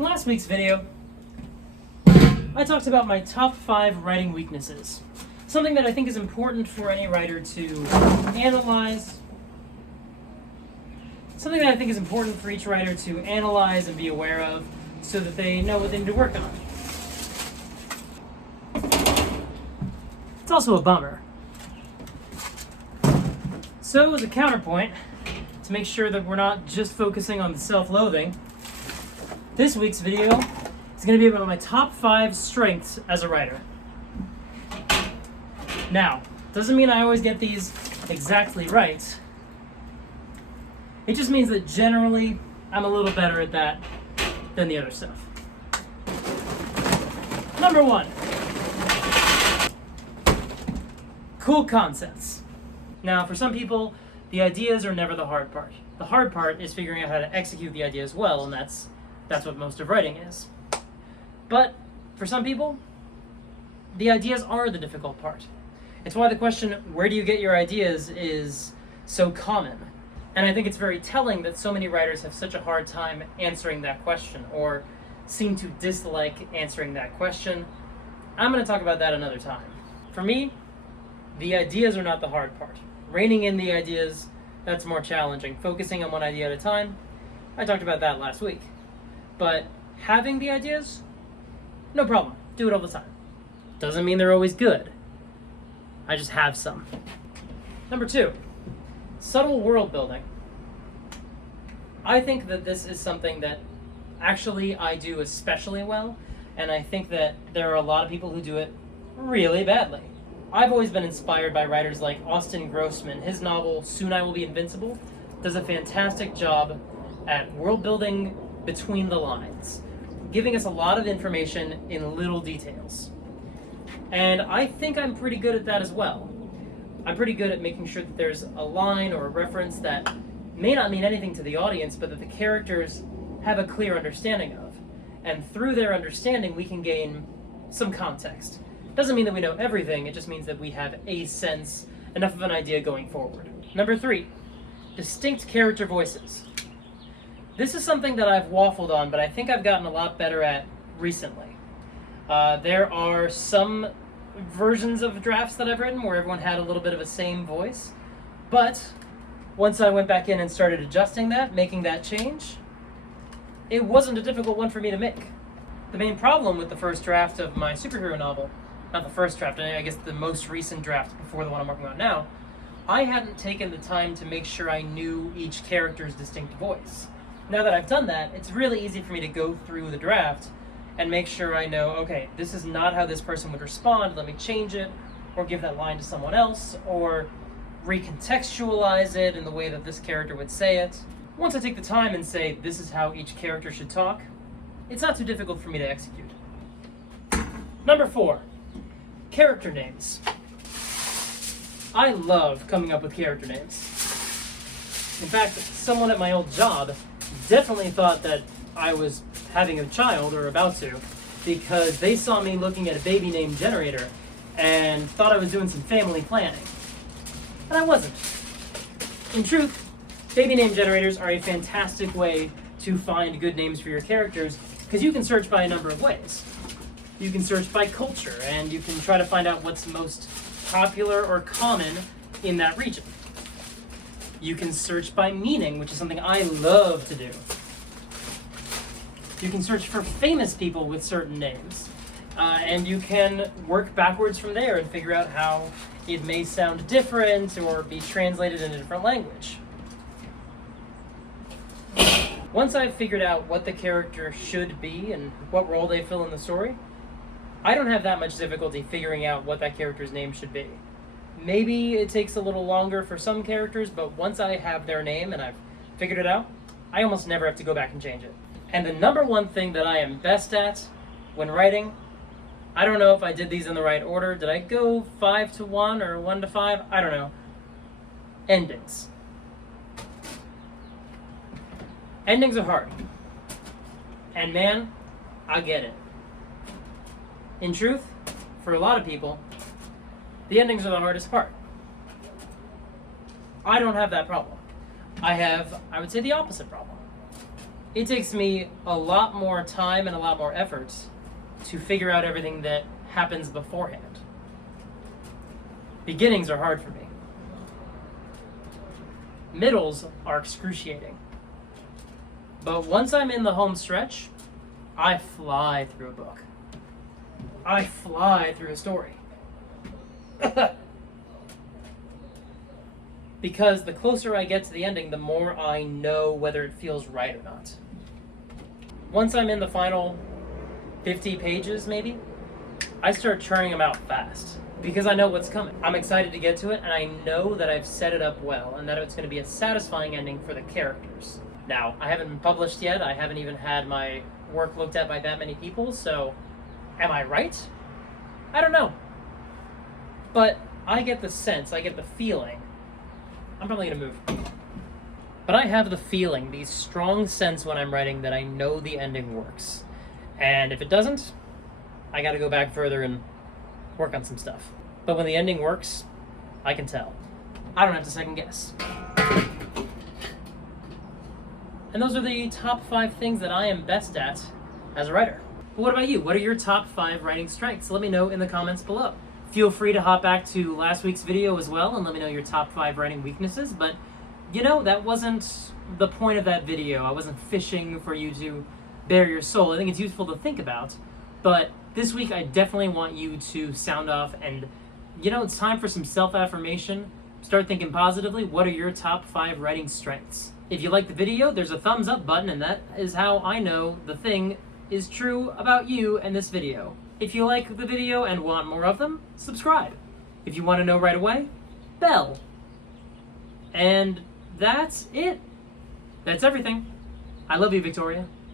In last week's video, I talked about my top 5 writing weaknesses. Something that I think is important for any writer to analyze. Something that I think is important for each writer to analyze and be aware of so that they know what they need to work on. It's also a bummer. So as a counterpoint, to make sure that we're not just focusing on the self-loathing, this week's video is going to be about my top 5 strengths as a writer. Now, doesn't mean I always get these exactly right. It just means that generally I'm a little better at that than the other stuff. Number 1. Cool concepts. Now, for some people, the ideas are never the hard part. The hard part is figuring out how to execute the ideas well, and that's what most of writing is. But for some people, the ideas are the difficult part. It's why the question, where do you get your ideas, is so common. And I think it's very telling that so many writers have such a hard time answering that question, or seem to dislike answering that question. I'm going to talk about that another time. For me, the ideas are not the hard part. Reining in the ideas, that's more challenging. Focusing on one idea at a time, I talked about that last week. But having the ideas, no problem. Do it all the time. Doesn't mean they're always good. I just have some. Number 2, subtle world building. I think that this is something that actually I do especially well, and I think that there are a lot of people who do it really badly. I've always been inspired by writers like Austin Grossman. His novel, Soon I Will Be Invincible, does a fantastic job at world building between the lines, giving us a lot of information in little details. And I think I'm pretty good at that as well. I'm pretty good at making sure that there's a line or a reference that may not mean anything to the audience, but that the characters have a clear understanding of. And through their understanding, we can gain some context. Doesn't mean that we know everything, it just means that we have a sense, enough of an idea going forward. Number 3, distinct character voices. This is something that I've waffled on, but I think I've gotten a lot better at recently. There are some versions of drafts that I've written where everyone had a little bit of a same voice, but once I went back in and started adjusting that, making that change, it wasn't a difficult one for me to make. The main problem with the first draft of my superhero novel, not the first draft, I guess the most recent draft before the one I'm working on now, I hadn't taken the time to make sure I knew each character's distinct voice. Now that I've done that, it's really easy for me to go through the draft and make sure I know, okay, this is not how this person would respond, let me change it, or give that line to someone else, or recontextualize it in the way that this character would say it. Once I take the time and say, this is how each character should talk, it's not too difficult for me to execute. Number 4, character names. I love coming up with character names. In fact, someone at my old job definitely thought that I was having a child, or about to, because they saw me looking at a baby name generator and thought I was doing some family planning. And I wasn't. In truth, baby name generators are a fantastic way to find good names for your characters, because you can search by a number of ways. You can search by culture, and you can try to find out what's most popular or common in that region. You can search by meaning, which is something I love to do. You can search for famous people with certain names, and you can work backwards from there and figure out how it may sound different or be translated in a different language. Once I've figured out what the character should be and what role they fill in the story, I don't have that much difficulty figuring out what that character's name should be. Maybe it takes a little longer for some characters, but once I have their name and I've figured it out, I almost never have to go back and change it. And the number 1 thing that I am best at when writing, I don't know if I did these in the right order. Did I go 5 to 1 or 1 to 5? I don't know. Endings. Endings are hard. And man, I get it. In truth, for a lot of people, the endings are the hardest part. I don't have that problem. I have, I would say, the opposite problem. It takes me a lot more time and a lot more effort to figure out everything that happens beforehand. Beginnings are hard for me. Middles are excruciating. But once I'm in the home stretch, I fly through a book. I fly through a story. Because the closer I get to the ending, the more I know whether it feels right or not. Once I'm in the final 50 pages, maybe, I start churning them out fast. Because I know what's coming. I'm excited to get to it, and I know that I've set it up well, and that it's going to be a satisfying ending for the characters. Now, I haven't been published yet, I haven't even had my work looked at by that many people, so am I right? I don't know. But I get the sense, I get the feeling. I'm probably going to move. But I have the feeling, the strong sense when I'm writing that I know the ending works. And if it doesn't, I got to go back further and work on some stuff. But when the ending works, I can tell. I don't have to second guess. And those are the top 5 things that I am best at as a writer. But what about you? What are your top 5 writing strengths? Let me know in the comments below. Feel free to hop back to last week's video as well and let me know your top 5 writing weaknesses. But you know, that wasn't the point of that video. I wasn't fishing for you to bare your soul. I think it's useful to think about. But this week, I definitely want you to sound off and, you know, it's time for some self-affirmation. Start thinking positively. What are your top 5 writing strengths? If you like the video, there's a thumbs up button, and that is how I know the thing is true about you and this video. If you like the video and want more of them, subscribe. If you want to know right away, bell. And that's it. That's everything. I love you, Victoria.